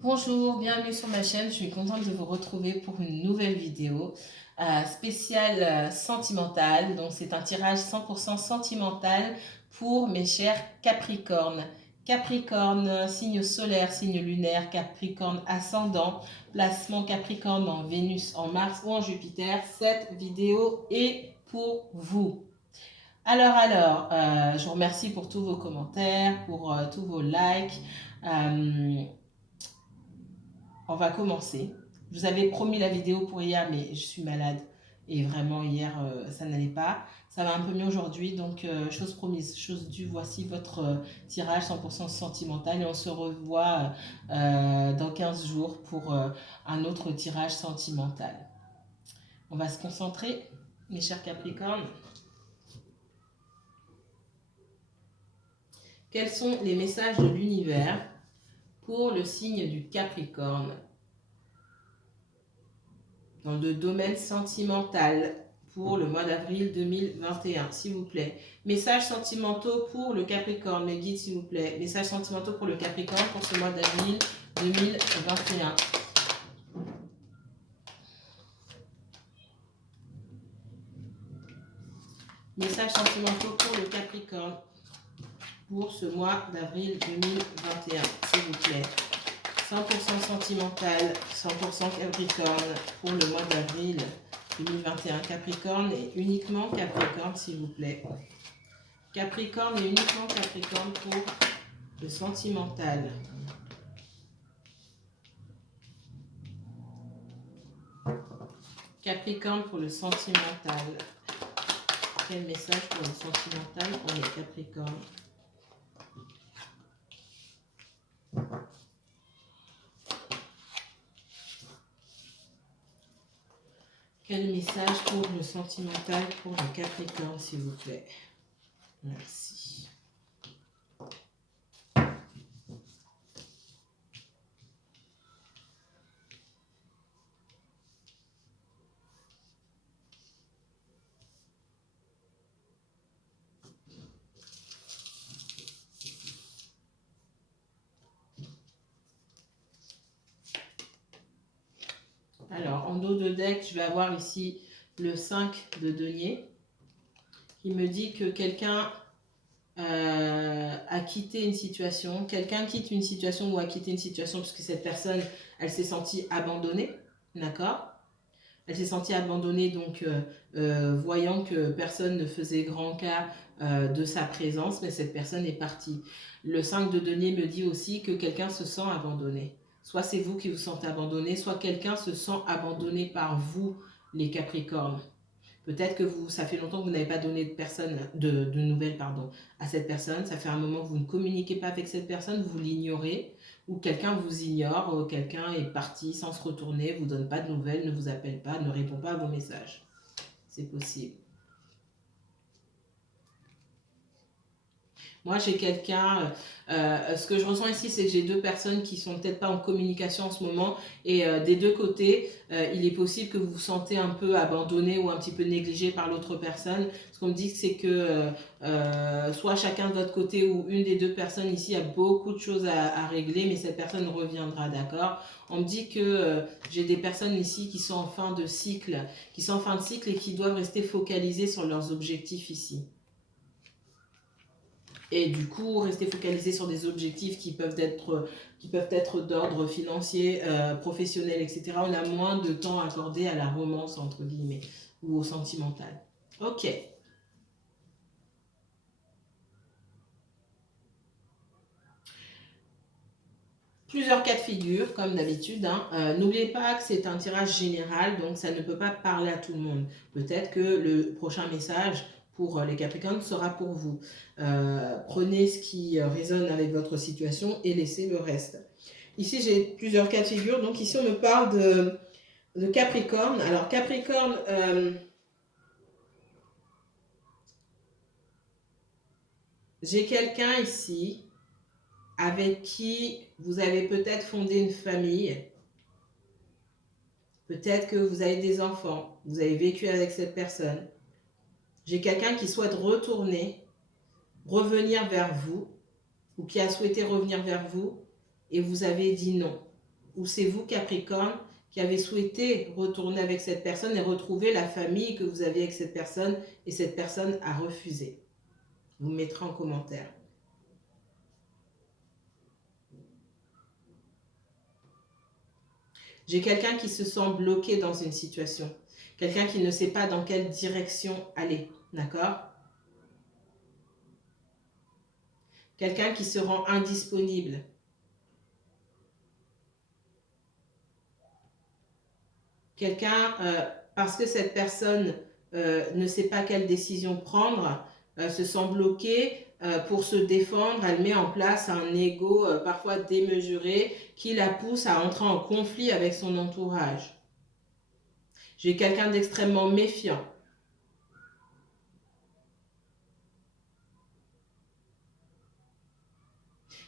Bonjour, bienvenue sur ma chaîne. Je suis contente de vous retrouver pour une nouvelle vidéo spéciale sentimentale. Donc c'est un tirage 100% sentimental pour mes chers Capricornes. Capricorne, signe solaire, signe lunaire, Capricorne ascendant, placement Capricorne en Vénus, en Mars ou en Jupiter. Cette vidéo est pour vous. Je vous remercie pour tous vos commentaires, pour tous vos likes. On va commencer. Je vous avais promis la vidéo pour hier, mais je suis malade. Et vraiment, hier, ça n'allait pas. Ça va un peu mieux aujourd'hui. Donc, chose promise, chose due, voici votre tirage 100% sentimental. Et on se revoit dans 15 jours pour un autre tirage sentimental. On va se concentrer, mes chers Capricornes. Quels sont les messages de l'univers pour le signe du Capricorne dans le domaine sentimental pour le mois d'avril 2021, s'il vous plaît. Messages sentimentaux pour le Capricorne, mes guides, s'il vous plaît. Messages sentimentaux pour le Capricorne pour ce mois d'avril 2021. Messages sentimentaux pour le Capricorne pour ce mois d'avril 2021, s'il vous plaît. 100% sentimental, 100% Capricorne pour le mois d'avril 2021. Capricorne et uniquement Capricorne, s'il vous plaît. Capricorne et uniquement Capricorne pour le sentimental. Capricorne pour le sentimental. Quel message pour le sentimental pour les Capricornes? Quel message pour le sentimental pour le Capricorne, s'il vous plaît? Merci. Alors, en dos de deck, je vais avoir ici le 5 de denier qui me dit que quelqu'un a quitté une situation. Quelqu'un quitte une situation ou a quitté une situation parce que cette personne, elle s'est sentie abandonnée. D'accord? Elle s'est sentie abandonnée, donc voyant que personne ne faisait grand cas de sa présence, mais cette personne est partie. Le 5 de denier me dit aussi que quelqu'un se sent abandonné. Soit c'est vous qui vous sentez abandonné, soit quelqu'un se sent abandonné par vous, les Capricornes. Peut-être que ça fait longtemps que vous n'avez pas donné de nouvelles à cette personne. Ça fait un moment que vous ne communiquez pas avec cette personne, vous l'ignorez, ou quelqu'un vous ignore, ou quelqu'un est parti sans se retourner, vous donne pas de nouvelles, ne vous appelle pas, ne répond pas à vos messages. C'est possible. Moi, j'ai quelqu'un, ce que je ressens ici, c'est que j'ai deux personnes qui sont peut-être pas en communication en ce moment, et des deux côtés, il est possible que vous vous sentez un peu abandonné ou un petit peu négligé par l'autre personne. Ce qu'on me dit, c'est que soit chacun de votre côté ou une des deux personnes ici a beaucoup de choses à régler, mais cette personne reviendra, d'accord? On me dit que j'ai des personnes ici qui sont en fin de cycle, et qui doivent rester focalisées sur leurs objectifs ici. Et du coup, rester focalisé sur des objectifs qui peuvent être d'ordre financier, professionnel, etc. On a moins de temps accordé à la romance, entre guillemets, ou au sentimental. Ok. Plusieurs cas de figure, comme d'habitude. N'oubliez pas que c'est un tirage général, donc ça ne peut pas parler à tout le monde. Peut-être que le prochain message pour les Capricornes sera pour vous. Prenez ce qui résonne avec votre situation et laissez le reste. Ici, j'ai plusieurs cas de figure. Donc ici, on me parle de Capricorne. Alors Capricorne, j'ai quelqu'un ici avec qui vous avez peut-être fondé une famille. Peut-être que vous avez des enfants, vous avez vécu avec cette personne. J'ai quelqu'un qui souhaite revenir vers vous, ou qui a souhaité revenir vers vous, et vous avez dit non. ou c'est vous, Capricorne, qui avez souhaité retourner avec cette personne et retrouver la famille que vous aviez avec cette personne et cette personne a refusé. Vous mettrez en commentaire. J'ai quelqu'un qui se sent bloqué dans une situation. Quelqu'un qui ne sait pas dans quelle direction aller. D'accord? Quelqu'un qui se rend indisponible. Quelqu'un, parce que cette personne ne sait pas quelle décision prendre, se sent bloquée, pour se défendre, elle met en place un ego parfois démesuré qui la pousse à entrer en conflit avec son entourage. J'ai quelqu'un d'extrêmement méfiant.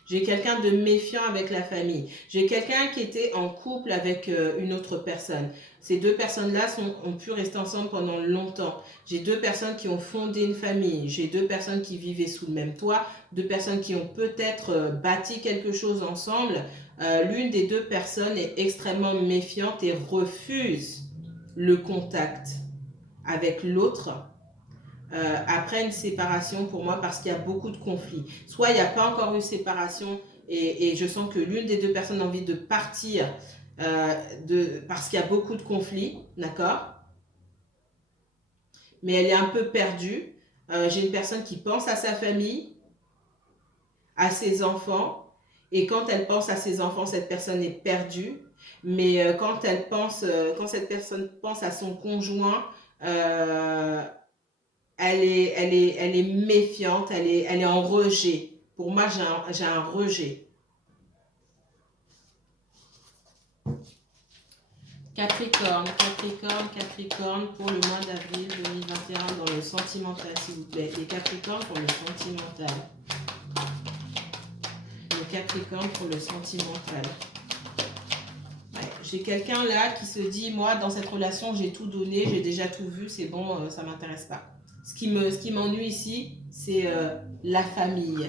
J'ai quelqu'un de méfiant avec la famille. J'ai quelqu'un qui était en couple avec une autre personne. Ces deux personnes-là ont pu rester ensemble pendant longtemps. J'ai deux personnes qui ont fondé une famille. J'ai deux personnes qui vivaient sous le même toit. Deux personnes qui ont peut-être bâti quelque chose ensemble. L'une des deux personnes est extrêmement méfiante et refuse le contact avec l'autre. Après une séparation pour moi parce qu'il y a beaucoup de conflits. Soit il n'y a pas encore eu séparation et je sens que l'une des deux personnes a envie de partir parce qu'il y a beaucoup de conflits, d'accord? Mais elle est un peu perdue. J'ai une personne qui pense à sa famille, à ses enfants, et quand elle pense à ses enfants, cette personne est perdue. Mais quand cette personne pense à son conjoint, elle est méfiante, elle est en rejet. Pour moi, j'ai un rejet. Capricorne, Capricorne, Capricorne pour le mois d'avril 2021 dans le sentimental, s'il vous plaît. Les Capricornes pour le sentimental. Le Capricorne pour le sentimental. Ouais, j'ai quelqu'un là qui se dit, moi, dans cette relation, j'ai tout donné, j'ai déjà tout vu, c'est bon, ça ne m'intéresse pas. Ce qui m'ennuie ici, c'est la famille.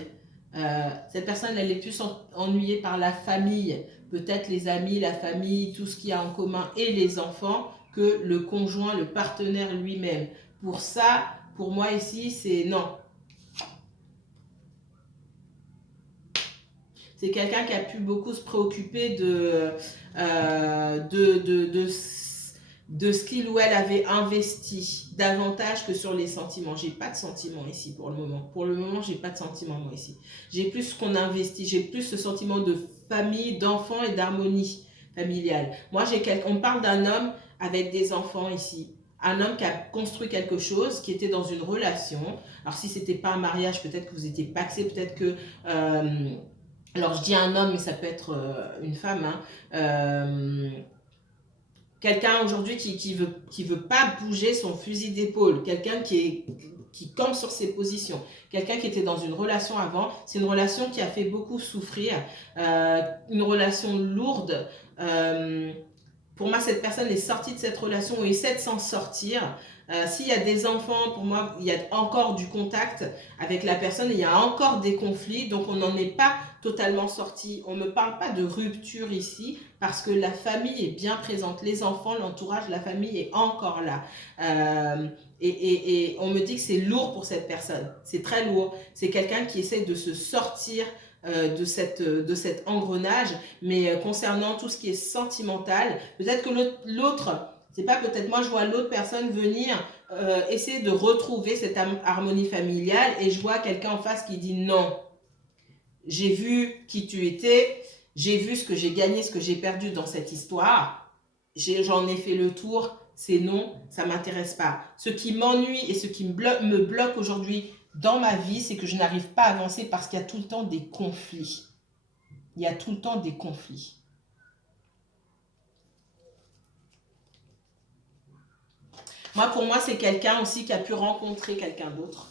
Cette personne, elle est plus ennuyée par la famille, peut-être les amis, la famille, tout ce qu'il y a en commun et les enfants, que le conjoint, le partenaire lui-même. Pour ça, pour moi ici, c'est non. C'est quelqu'un qui a pu beaucoup se préoccuper de ce qu'il ou elle avait investi davantage que sur les sentiments. J'ai pas de sentiments ici pour le moment. Pour le moment, j'ai pas de sentiments moi ici. J'ai plus ce qu'on investit, j'ai plus ce sentiment de famille, d'enfants et d'harmonie familiale. Moi, on parle d'un homme avec des enfants ici. Un homme qui a construit quelque chose, qui était dans une relation. Alors si c'était pas un mariage, peut-être que vous étiez paxé, peut-être que alors je dis un homme, mais ça peut être une femme, hein. Quelqu'un aujourd'hui qui veut pas bouger son fusil d'épaule, quelqu'un qui campe sur ses positions, quelqu'un qui était dans une relation avant, c'est une relation qui a fait beaucoup souffrir, une relation lourde. Pour moi, cette personne est sortie de cette relation ou essaie de s'en sortir. S'il y a des enfants, pour moi, il y a encore du contact avec la personne, il y a encore des conflits, donc on n'en est pas totalement sorti. On ne me parle pas de rupture ici, parce que la famille est bien présente. Les enfants, l'entourage, la famille est encore là. Et on me dit que c'est lourd pour cette personne. C'est très lourd. C'est quelqu'un qui essaie de se sortir de cet engrenage, mais concernant tout ce qui est sentimental, peut-être que l'autre, c'est pas peut-être, moi je vois l'autre personne venir essayer de retrouver cette harmonie familiale et je vois quelqu'un en face qui dit non, j'ai vu qui tu étais, j'ai vu ce que j'ai gagné, ce que j'ai perdu dans cette histoire, j'en ai fait le tour, c'est non, ça m'intéresse pas. Ce qui m'ennuie et ce qui me bloque aujourd'hui dans ma vie, c'est que je n'arrive pas à avancer parce qu'il y a tout le temps des conflits. Il y a tout le temps des conflits. Moi, pour moi, c'est quelqu'un aussi qui a pu rencontrer quelqu'un d'autre.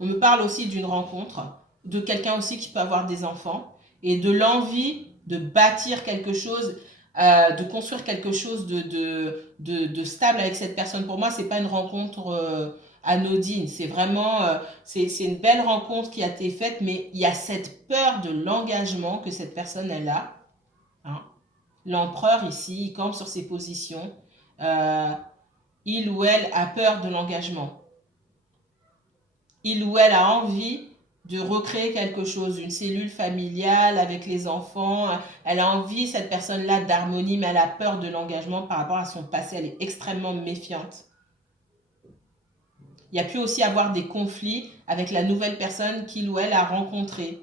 On me parle aussi d'une rencontre, de quelqu'un aussi qui peut avoir des enfants et de l'envie de bâtir quelque chose, de construire quelque chose de stable avec cette personne. Pour moi, c'est pas une rencontre anodine. C'est vraiment, c'est une belle rencontre qui a été faite, mais il y a cette peur de l'engagement que cette personne elle a. Hein. L'empereur ici, il campe sur ses positions. Il ou elle a peur de l'engagement. Il ou elle a envie de recréer quelque chose, une cellule familiale avec les enfants. Elle a envie, cette personne-là, d'harmonie, mais elle a peur de l'engagement par rapport à son passé. Elle est extrêmement méfiante. Il y a pu aussi avoir des conflits avec la nouvelle personne qu'il ou elle a rencontrée.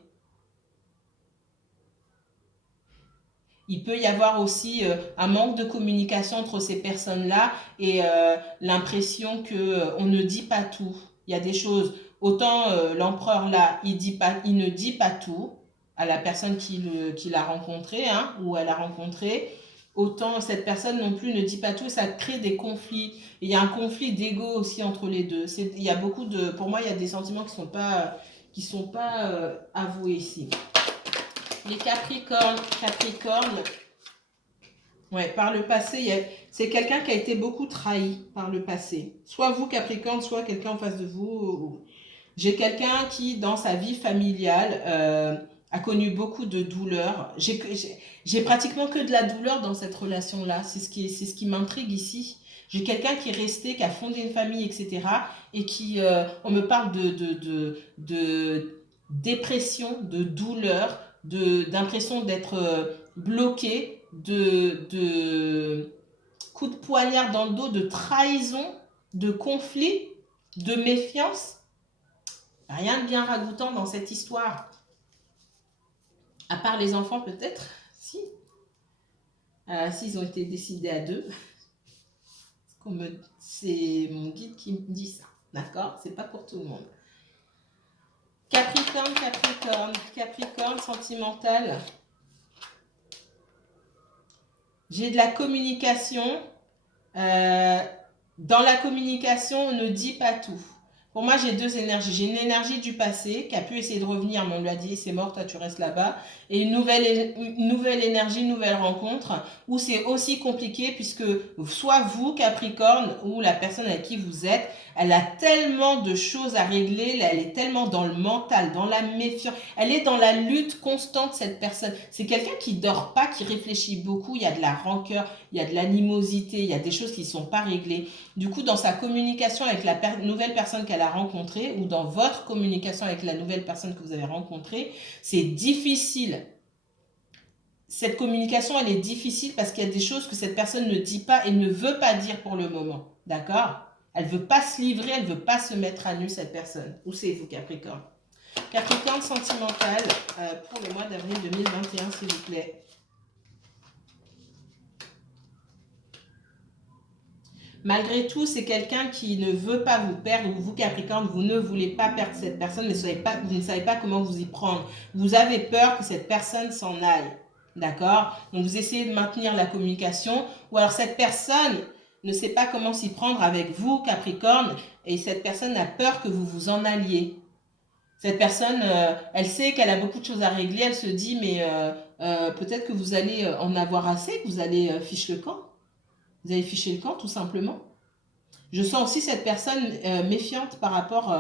Il peut y avoir aussi un manque de communication entre ces personnes-là et l'impression qu'on ne dit pas tout. Il y a des choses, autant l'empereur là, il ne dit pas tout à la personne qu'il a rencontrée hein, ou elle a rencontré, autant cette personne non plus ne dit pas tout et ça crée des conflits. Et il y a un conflit d'ego aussi entre les deux. Il y a beaucoup de, pour moi, il y a des sentiments qui sont pas avoués ici. Les Capricornes, ouais, par le passé, c'est quelqu'un qui a été beaucoup trahi par le passé. Soit vous, Capricorne, soit quelqu'un en face de vous. J'ai quelqu'un qui, dans sa vie familiale, a connu beaucoup de douleurs. J'ai pratiquement que de la douleur dans cette relation-là. C'est ce qui m'intrigue ici. J'ai quelqu'un qui est resté, qui a fondé une famille, etc. Et qui, on me parle de dépression, de douleur, d'impression d'être bloqué, de coups de poignard dans le dos, de trahison, de conflit, de méfiance. Rien de bien ragoûtant dans cette histoire. À part les enfants peut-être, si. S'ils ont été décidés à deux. C'est mon guide qui me dit ça. D'accord? C'est pas pour tout le monde. Capricorne sentimental. J'ai de la communication. Dans la communication, on ne dit pas tout. Pour moi, j'ai deux énergies. J'ai une énergie du passé qui a pu essayer de revenir, mais on lui a dit c'est mort, toi tu restes là-bas. Et une nouvelle énergie, une nouvelle rencontre, où c'est aussi compliqué puisque soit vous, Capricorne, ou la personne avec qui vous êtes, elle a tellement de choses à régler, elle est tellement dans le mental, dans la méfiance, elle est dans la lutte constante, cette personne. C'est quelqu'un qui dort pas, qui réfléchit beaucoup, il y a de la rancœur, il y a de l'animosité, il y a des choses qui ne sont pas réglées. Du coup, dans sa communication avec la nouvelle personne qu'elle a rencontrée, ou dans votre communication avec la nouvelle personne que vous avez rencontrée, c'est difficile. Cette communication, elle est difficile parce qu'il y a des choses que cette personne ne dit pas et ne veut pas dire pour le moment. D'accord? Elle ne veut pas se livrer, elle ne veut pas se mettre à nu, cette personne. Où c'est vous, Capricorne? Capricorne sentimental pour le mois d'avril 2021, s'il vous plaît. Malgré tout, c'est quelqu'un qui ne veut pas vous perdre, ou vous, Capricorne, vous ne voulez pas perdre cette personne, mais vous ne savez pas comment vous y prendre. Vous avez peur que cette personne s'en aille. D'accord? Donc, vous essayez de maintenir la communication, ou alors cette personne ne sait pas comment s'y prendre avec vous, Capricorne, et cette personne a peur que vous vous en alliez. Cette personne, elle sait qu'elle a beaucoup de choses à régler, elle se dit, mais peut-être que vous allez en avoir assez, que vous allez ficher le camp. Vous allez ficher le camp, tout simplement. Je sens aussi cette personne méfiante par rapport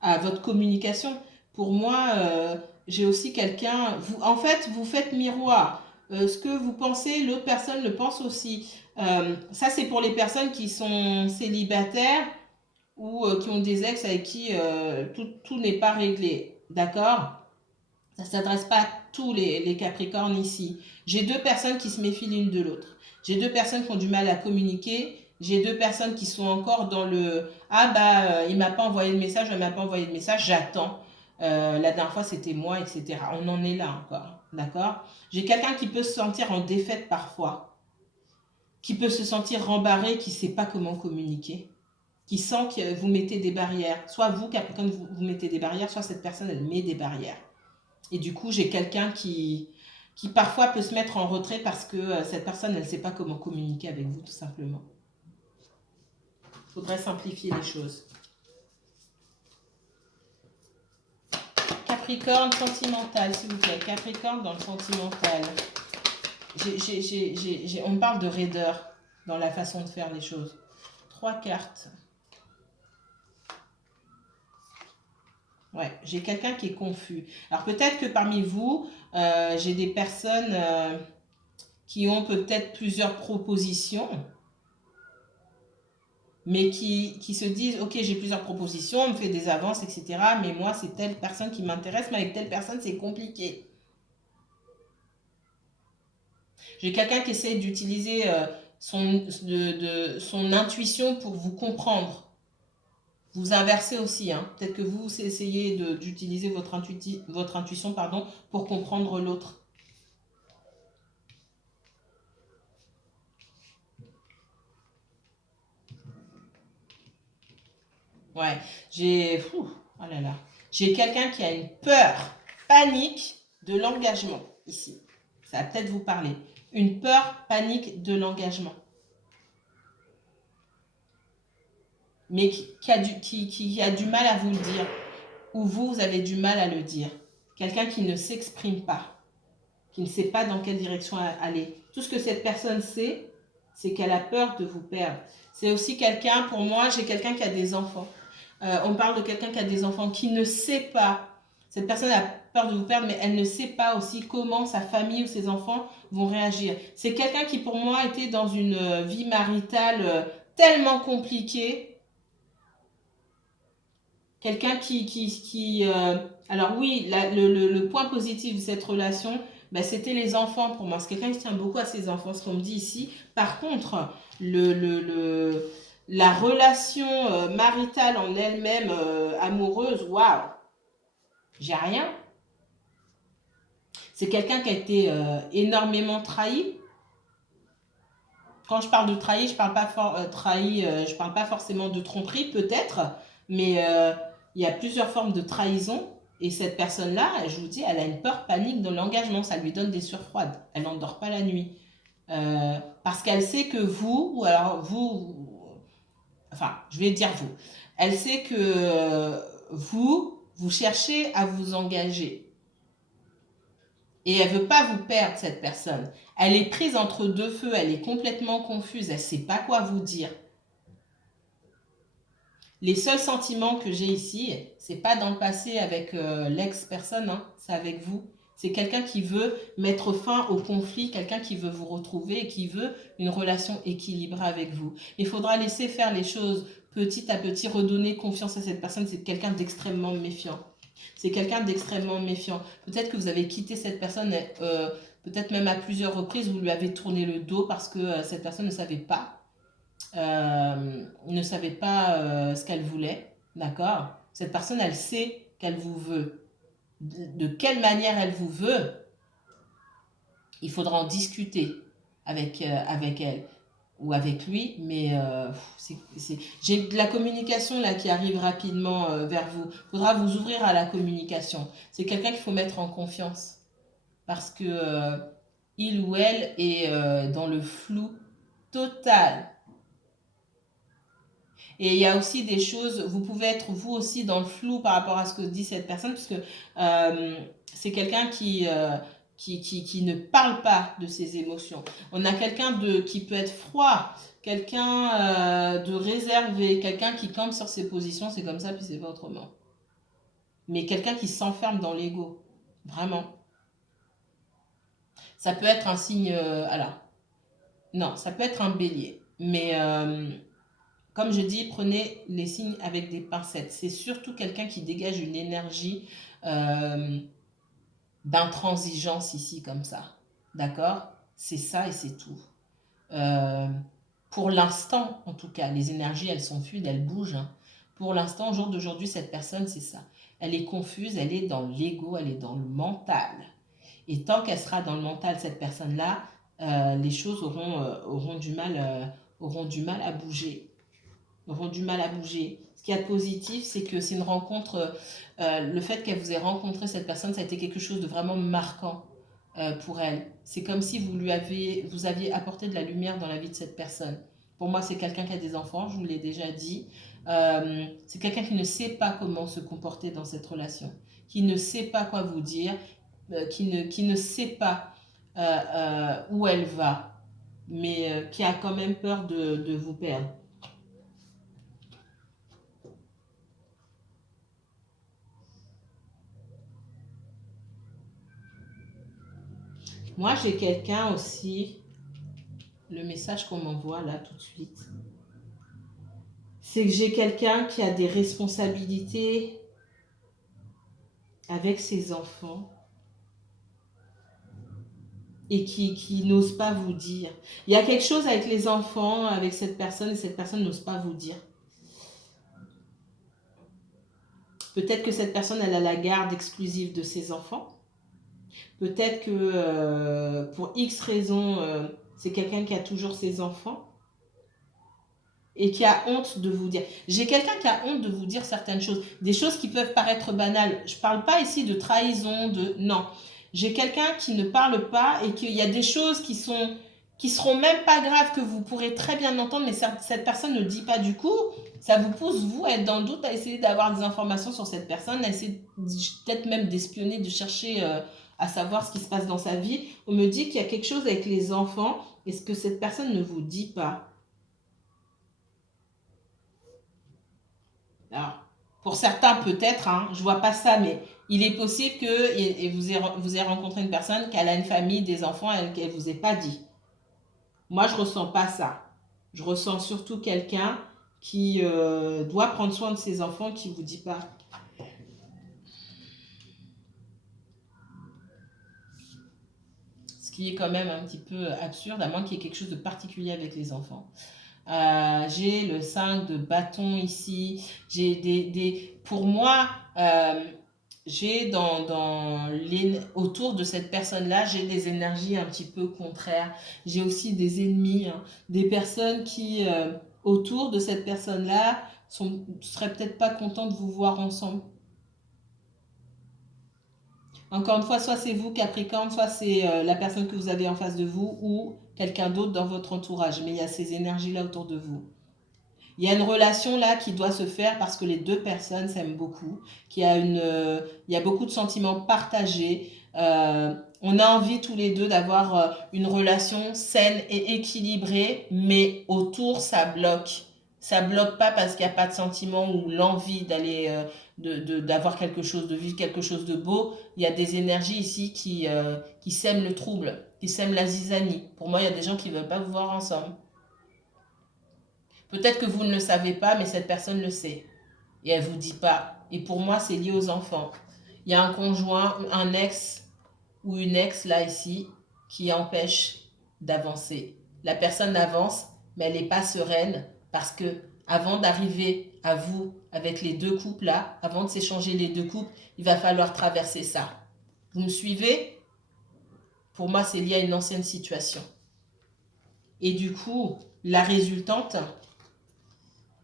à votre communication. Pour moi, j'ai aussi quelqu'un... En fait, vous faites miroir. Ce que vous pensez, l'autre personne le pense aussi. Ça, c'est pour les personnes qui sont célibataires ou qui ont des ex avec qui tout n'est pas réglé. D'accord? Ça ne s'adresse pas à tous les Capricornes ici. J'ai deux personnes qui se méfient l'une de l'autre. J'ai deux personnes qui ont du mal à communiquer. J'ai deux personnes qui sont encore dans le « Ah bah, il m'a pas envoyé de message, elle m'a pas envoyé de message, j'attends. La dernière fois, c'était moi, etc. » On en est là encore, d'accord? J'ai quelqu'un qui peut se sentir en défaite parfois, qui peut se sentir rembarré, qui ne sait pas comment communiquer, qui sent que vous mettez des barrières. Soit vous, Capricorne, vous mettez des barrières, soit cette personne, elle met des barrières. Et du coup, j'ai quelqu'un qui parfois peut se mettre en retrait parce que cette personne, elle ne sait pas comment communiquer avec vous, tout simplement. Il faudrait simplifier les choses. Capricorne sentimental, s'il vous plaît. Capricorne dans le sentimental. On me parle de raideur dans la façon de faire les choses. 3 cartes. Ouais, j'ai quelqu'un qui est confus. Alors peut-être que parmi vous, j'ai des personnes qui ont peut-être plusieurs propositions, mais qui se disent, ok, j'ai plusieurs propositions, on me fait des avances, etc. Mais moi, c'est telle personne qui m'intéresse, mais avec telle personne, c'est compliqué. J'ai quelqu'un qui essaie d'utiliser son intuition pour vous comprendre. Vous inversez aussi, hein. Peut-être que vous essayez d'utiliser votre intuition pardon, pour comprendre l'autre. Ouais, oh là là. J'ai quelqu'un qui a une peur, panique de l'engagement ici. Ça va peut-être vous parler. Une peur, panique de l'engagement. Mais qui a du mal à vous le dire. Ou vous avez du mal à le dire. Quelqu'un qui ne s'exprime pas. Qui ne sait pas dans quelle direction aller. Tout ce que cette personne sait, c'est qu'elle a peur de vous perdre. C'est aussi quelqu'un, pour moi, j'ai quelqu'un qui a des enfants. On parle de quelqu'un qui a des enfants, qui ne sait pas. Cette personne a peur de vous perdre, mais elle ne sait pas aussi comment sa famille ou ses enfants vont réagir. C'est quelqu'un qui, pour moi, était dans une vie maritale tellement compliquée. Quelqu'un alors oui, le point positif de cette relation, ben, c'était les enfants pour moi. C'est quelqu'un qui tient beaucoup à ses enfants, ce qu'on me dit ici. Par contre, la relation maritale en elle-même, amoureuse, waouh, j'ai rien. C'est quelqu'un qui a été énormément trahi. Quand je parle de trahi, je parle pas je parle pas forcément de tromperie, peut-être, mais il y a plusieurs formes de trahison. Et cette personne-là, je vous dis, elle a une peur panique de l'engagement. Ça lui donne des sueurs froides. Elle n'endort pas la nuit. Parce qu'elle sait que vous, ou alors enfin, je vais dire vous, elle sait que vous cherchez à vous engager. Et elle veut pas vous perdre, cette personne. Elle est prise entre deux feux, elle est complètement confuse, elle ne sait pas quoi vous dire. Les seuls sentiments que j'ai ici, c'est pas dans le passé avec l'ex-personne, hein, c'est avec vous. C'est quelqu'un qui veut mettre fin au conflit, quelqu'un qui veut vous retrouver et qui veut une relation équilibrée avec vous. Il faudra laisser faire les choses petit à petit, redonner confiance à cette personne. C'est quelqu'un d'extrêmement méfiant. C'est quelqu'un d'extrêmement méfiant. Peut-être que vous avez quitté cette personne, peut-être même à plusieurs reprises, vous lui avez tourné le dos parce que cette personne ne savait pas ce qu'elle voulait, d'accord? Cette personne, elle sait qu'elle vous veut. De quelle manière elle vous veut, il faudra en discuter avec elle ou avec lui, mais j'ai de la communication là qui arrive rapidement vers vous. Il faudra vous ouvrir à la communication. C'est quelqu'un qu'il faut mettre en confiance parce que il ou elle est dans le flou total. Et il y a aussi des choses, vous pouvez être vous aussi dans le flou par rapport à ce que dit cette personne, puisque c'est quelqu'un qui ne parle pas de ses émotions. On a quelqu'un qui peut être froid, quelqu'un de réservé, quelqu'un qui campe sur ses positions, c'est comme ça, puis c'est pas autrement. Mais quelqu'un qui s'enferme dans l'ego, vraiment. Ça peut être un signe, alors, non, ça peut être un bélier, mais comme je dis, prenez les signes avec des pincettes. C'est surtout quelqu'un qui dégage une énergie d'intransigeance ici, comme ça. D'accord? C'est ça et c'est tout. Pour l'instant, en tout cas, les énergies, elles sont fluides, elles bougent, hein. Pour l'instant, au jour d'aujourd'hui, cette personne, c'est ça. Elle est confuse, elle est dans l'ego, elle est dans le mental. Et tant qu'elle sera dans le mental, cette personne-là, les choses auront du mal à bouger. Auront du mal à bouger. Ce qui est positif, c'est que c'est une rencontre, le fait qu'elle vous ait rencontré cette personne, ça a été quelque chose de vraiment marquant pour elle. C'est comme si vous aviez apporté de la lumière dans la vie de cette personne. Pour moi, c'est quelqu'un qui a des enfants, je vous l'ai déjà dit. C'est quelqu'un qui ne sait pas comment se comporter dans cette relation, qui ne sait pas quoi vous dire, qui ne sait pas où elle va, mais qui a quand même peur de vous perdre. Moi, j'ai quelqu'un aussi, le message qu'on m'envoie là tout de suite, c'est que j'ai quelqu'un qui a des responsabilités avec ses enfants et qui n'ose pas vous dire. Il y a quelque chose avec les enfants, avec cette personne, et cette personne n'ose pas vous dire. Peut-être que cette personne, elle a la garde exclusive de ses enfants. Peut-être que pour X raisons, c'est quelqu'un qui a toujours ses enfants et qui a honte de vous dire. J'ai quelqu'un qui a honte de vous dire certaines choses, des choses qui peuvent paraître banales. Je ne parle pas ici de trahison, de... Non. J'ai quelqu'un qui ne parle pas et qu'il y a des choses qui seront même pas graves, que vous pourrez très bien entendre, mais cette personne ne le dit pas du coup. Ça vous pousse, vous, à être dans le doute, à essayer d'avoir des informations sur cette personne, à essayer peut-être même d'espionner, de chercher à savoir ce qui se passe dans sa vie. On me dit qu'il y a quelque chose avec les enfants et ce que cette personne ne vous dit pas. Alors, pour certains, peut-être, hein, je vois pas ça, mais il est possible que vous ayez rencontré une personne qui a une famille, des enfants, et qu'elle ne vous ait pas dit. Moi, je ressens pas ça. Je ressens surtout quelqu'un qui doit prendre soin de ses enfants, qui ne vous dit pas. Ce qui est quand même un petit peu absurde, à moins qu'il y ait quelque chose de particulier avec les enfants. J'ai le 5 de bâton ici. J'ai pour moi, j'ai autour de cette personne-là, j'ai des énergies un petit peu contraires. J'ai aussi des ennemis, hein, des personnes qui, autour de cette personne-là, seraient peut-être pas contents de vous voir ensemble. Encore une fois, soit c'est vous, Capricorne, soit c'est la personne que vous avez en face de vous ou quelqu'un d'autre dans votre entourage. Mais il y a ces énergies-là autour de vous. Il y a une relation là qui doit se faire parce que les deux personnes s'aiment beaucoup, il y a beaucoup de sentiments partagés. On a envie tous les deux d'avoir une relation saine et équilibrée, mais autour ça bloque. Ça bloque pas parce qu'il n'y a pas de sentiment ou l'envie d'aller, d'avoir quelque chose, de vivre quelque chose de beau. Il y a des énergies ici qui sèment le trouble, qui sèment la zizanie. Pour moi, il y a des gens qui ne veulent pas vous voir ensemble. Peut-être que vous ne le savez pas, mais cette personne le sait. Et elle ne vous dit pas. Et pour moi, c'est lié aux enfants. Il y a un conjoint, un ex ou une ex, là, ici, qui empêche d'avancer. La personne avance, mais elle n'est pas sereine parce que avant d'arriver à vous avec les deux couples là, avant de s'échanger les deux couples, il va falloir traverser ça. Vous me suivez? Pour moi, c'est lié à une ancienne situation. Et du coup, la résultante,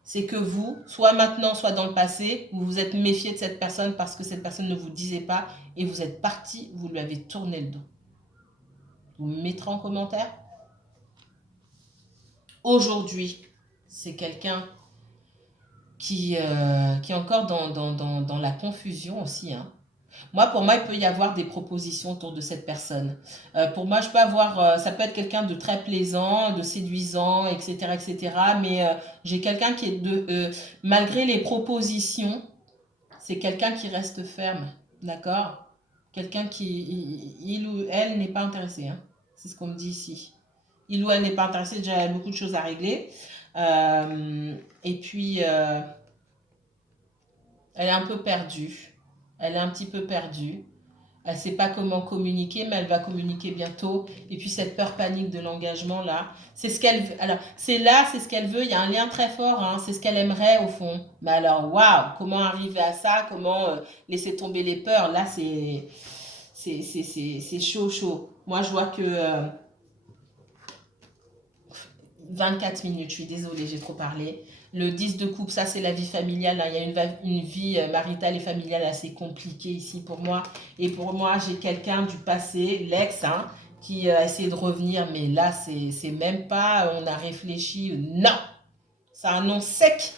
c'est que vous, soit maintenant, soit dans le passé, vous vous êtes méfié de cette personne parce que cette personne ne vous disait pas et vous êtes parti, vous lui avez tourné le dos. Vous me mettrez en commentaire. Aujourd'hui, c'est quelqu'un qui est encore dans la confusion aussi, hein. Pour moi, il peut y avoir des propositions autour de cette personne. Pour moi, je peux avoir, ça peut être quelqu'un de très plaisant, de séduisant, etc., etc. Mais j'ai quelqu'un qui est malgré les propositions, c'est quelqu'un qui reste ferme, d'accord? Quelqu'un qui, il ou elle n'est pas intéressé, hein. C'est ce qu'on me dit ici. Il ou elle n'est pas intéressé, déjà, il y a beaucoup de choses à régler. Et puis, elle est un peu perdue. Elle est un petit peu perdue. Elle ne sait pas comment communiquer, mais elle va communiquer bientôt. Et puis cette peur panique de l'engagement là, c'est ce qu'elle veut. Alors c'est ce qu'elle veut. Il y a un lien très fort, hein, c'est ce qu'elle aimerait au fond. Mais alors waouh, comment arriver à ça? Comment laisser tomber les peurs? Là c'est chaud chaud. Moi je vois que 24 minutes, je suis désolée, j'ai trop parlé. Le 10 de coupe, ça c'est la vie familiale, hein. Il y a une vie maritale et familiale assez compliquée ici pour moi. Et pour moi, j'ai quelqu'un du passé, l'ex, hein, qui a essayé de revenir. Mais là, c'est même pas, on a réfléchi. Non, c'est un nom sec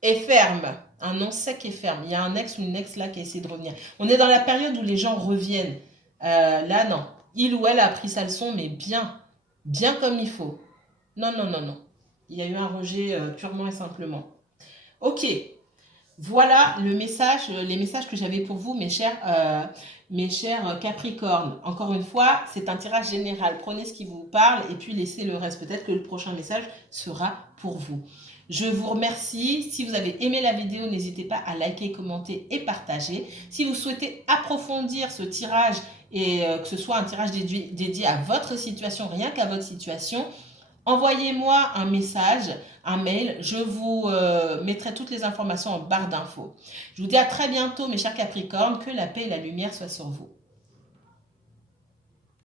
et ferme. Un nom sec et ferme. Il y a un ex ou une ex là qui a essayé de revenir. On est dans la période où les gens reviennent. Là, non. Il ou elle a appris sa leçon, mais bien. Bien comme il faut. Non, non, non, non. Il y a eu un rejet purement et simplement. Ok. Voilà les messages que j'avais pour vous, mes chers Capricornes. Encore une fois, c'est un tirage général. Prenez ce qui vous parle et puis laissez le reste. Peut-être que le prochain message sera pour vous. Je vous remercie. Si vous avez aimé la vidéo, n'hésitez pas à liker, commenter et partager. Si vous souhaitez approfondir ce tirage et que ce soit un tirage dédié à votre situation, rien qu'à votre situation, envoyez-moi un message, un mail, je vous mettrai toutes les informations en barre d'infos. Je vous dis à très bientôt mes chers Capricornes, que la paix et la lumière soient sur vous.